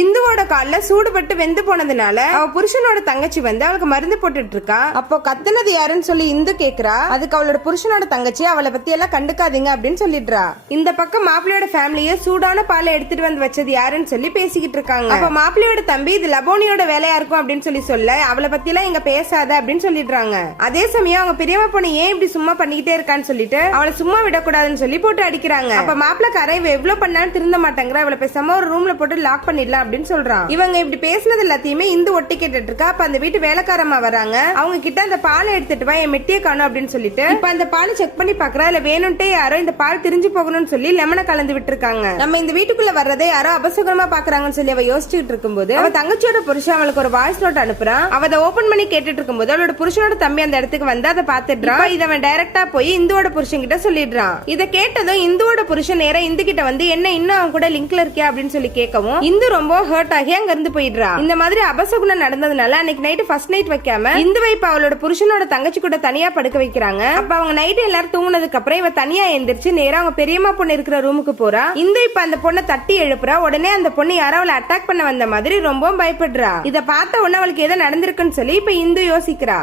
இந்துவோட கால்ல சூடுபட்டு வெந்து போனதுனால அவ புருஷனோட தங்கச்சி வந்து அவளுக்கு மருந்து போட்டுட்டு இருக்கா. அப்போ கத்துனது யாருன்னு சொல்லி இந்து கேக்குறா. அதுக்கு அவளோட புருஷனோட தங்கச்சி அவளை பத்தி எல்லாம் கண்டுக்காதீங்க அப்படின்னு சொல்லிடுறா. இந்த பக்கம் மாப்பிள்ளையோட ஃபேமிலியே சூடான பாலை எடுத்துட்டு வந்து வச்சது யாருன்னு சொல்லி பேசிக்கிட்டு இருக்காங்க. அப்ப மாப்பிள்ளையோட தம்பி இது லபோனியோட வேலையா இருக்கும் அப்படின்னு சொல்ல அவளை பத்தி எல்லாம் இங்க பேசாத அப்படின்னு சொல்லிடுறாங்க. அதே சமயம் அவங்க பெரியம்மா பொண்ணு ஏன் இப்படி சும்மா பண்ணிக்கிட்டே இருக்கான்னு சொல்லிட்டு அவளை சும்மா விடக்கூடாதுன்னு சொல்லி போட்டு அடிக்கிறாங்க. அப்ப மாப்பிள்ளைக்காரன் இவ எவ்வளவு பண்ணாலும் திருந்த மாட்டேங்கிற, அவளை பேசாம ஒரு ரூம்ல போட்டு லாக் பண்ணிடலாம் அப்படின்னு சொல்றான். இவங்க இப்படி பேசினது எல்லாத்தையுமே இந்து ஒட்டி கேட்டுட்டு இருக்கா. அப்ப அந்த வீட்டு வேலைக்காரமா வராங்க. அவங்க கிட்ட அந்த பாலை எடுத்துட்டு வா, என் மெட்டிய காணும் அப்படின்னு சொல்லிட்டு இப்ப அந்த பாலை செக் பண்ணி பாக்குறா. இல்ல வேணும்ட்டே யாரோ இந்த பால் திரிஞ்சு போகணும்னு சொல்லி லெமனை கலந்து விட்டு இருக்காங்க. நம்ம இந்த வீட்டுக்குள்ள வர்றதை யாரோ அபசகுரமா பாக்குறாங்கன்னு சொல்லி அவ யோசிச்சுட்டு இருக்கும்போது அவ தங்கச்சியோட புருஷன் அவளுக்கு ஒரு வாய்ஸ் நோட் அனுப்புறான். அவ அதை ஓபன் பண்ணி கேட்டுட்டு இருக்கும்போது அவளோட புருஷனோட தம்பி அந்த இடத்துக்கு வந்து அதை பாத்துடுறான். இதை அவன் டைரக்டா போய் இந்துவோட புருஷன் கிட்ட சொல்லிடுறான். இதை கேட்டதும் இந்துவோட புருஷன் நேரா இந்து கிட்ட வந்து என்ன இன்னும் அவன் கூட லிங்க்ல இருக்கியா அப்படின்னு சொல்லி கேட்கவும் இந்து ரொம்ப ஹர்ட் ஆகி அங்க இருந்து போயிடுறா. இந்த மாதிரி அபசகுணம் நடந்ததுனால அன்னைக்கு நைட் ஃபர்ஸ்ட் நைட் வைக்காம இந்துவை இப்ப அவளோட புருஷனோட தங்கச்சி கூட தனியா படுக்க வைக்கிறாங்க. அப்ப அவங்க நைட் எல்லாரும் தூங்குனதுக்கு அப்புறம் இவ தனியா எந்திரிச்சு நேரா அவங்க பெரியம்மா பொண்ணு இருக்கிற ரூமுக்கு போறா. இந்து இப்ப அந்த பொண்ணை தட்டி எழுப்புறா. உடனே அந்த பொண்ணு யாரோ அவளை அட்டாக் பண்ண வந்த மாதிரி ரொம்ப பயப்படுறா. இத பார்த்த உடனே அவளுக்கு ஏதோ நடந்திருக்குன்னு சொல்லி இப்ப இந்து யோசிக்கிறா.